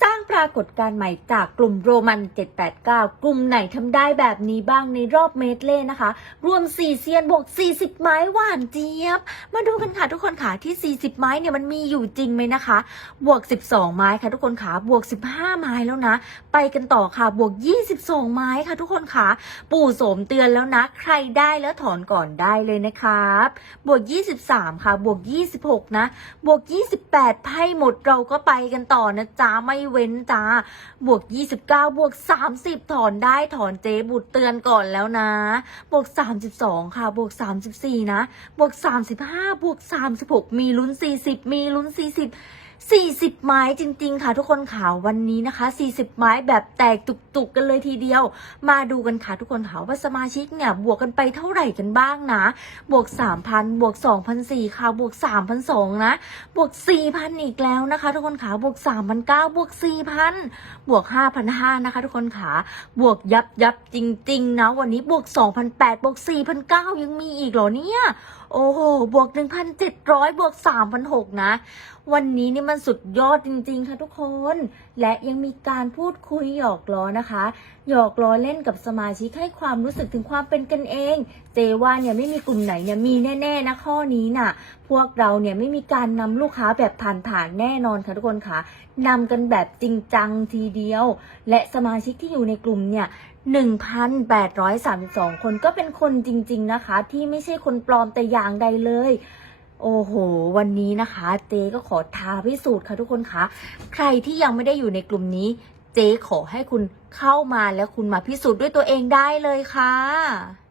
สร้างปรากฏการณ์ใหม่จากกลุ่มโรมัน 789 กลุ่มไหนทำได้แบบนี้บ้างในรอบเมดเล่นะคะ รวม 4 เซียนบวก 40 ไม้หวานเจี๊ยบ มาดูกันค่ะทุกคนค่ะที่ 40 ไม้เนี่ยมันมีอยู่จริงไหมนะคะ บวก 12 ไม้ค่ะทุกคนค่ะบวก 15 ไม้แล้วนะ ไปกันต่อค่ะบวก 22 ไม้ค่ะทุกคนค่ะ ปู่โสมเตือนแล้วนะ ใครได้แล้วถอนก่อนได้เลยนะครับ บวก 23 ค่ะ บวก 26 นะ บวก 28 ไพ่หมดเราก็ไปกันต่อนะจ๊ะไม่เว้นจ้า บวก 29 บวก 30 ถอนได้ถอนเจ๊บุตรเตือนก่อนแล้วนะ บวก 32 ค่ะ บวก 34 นะ บวก 35 บวก 36 มีลุ้น 40 มีลุ้น 40 40 ไม้จริง ๆ ค่ะ ทุกคนค่ะวันนี้นะคะ 40 ไม้แบบแตกตุกๆกันเลยทีเดียว มาดูกันค่ะทุกคนค่ะว่าสมาชิกเนี่ยบวกกันไปเท่าไหร่กันบ้างนะ บวก 3,000 บวก 2,004ค่ะบวก 3,002นะ บวก 4,000 อีกแล้วนะคะ ทุกคนค่ะบวก 3,009บวก 4,000 บวก5,500นะคะ ทุกคนค่ะบวกยับยับจริง ๆ นะ วันนี้บวก 2,008บวก 4,009ยังมีอีกเหรอเนี่ย โอ้โห บวก 1,700 บวก3,006นะ วันนี้นี่มันสุดยอดจริงๆ ค่ะทุกคน และยังมีการพูดคุยหยอกล้อนะคะ หยอกล้อเล่นกับสมาชิกให้ความรู้สึกถึงความเป็นกันเอง เจว่าเนี่ยไม่มีกลุ่มไหนเนี่ยมีแน่ๆนะข้อนี้น่ะ พวกเราเนี่ยไม่มีการนำลูกค้าแบบผ่านๆแน่นอนค่ะทุกคนค่ะนำกันแบบจริงจังทีเดียว และสมาชิกที่อยู่ในกลุ่มเนี่ย 1,832 คนก็เป็นคนจริง ๆนะคะ ที่ไม่ใช่คนปลอมแต่อย่างใดเลย โอ้โห วันนี้นะคะ เจ๊ก็ขอท้าพิสูจน์ค่ะทุกคนคะใครที่ยังไม่ได้อยู่ในกลุ่มนี้ เจ๊ขอให้คุณเข้ามาแล้วคุณมาพิสูจน์ด้วยตัวเองได้เลยค่ะ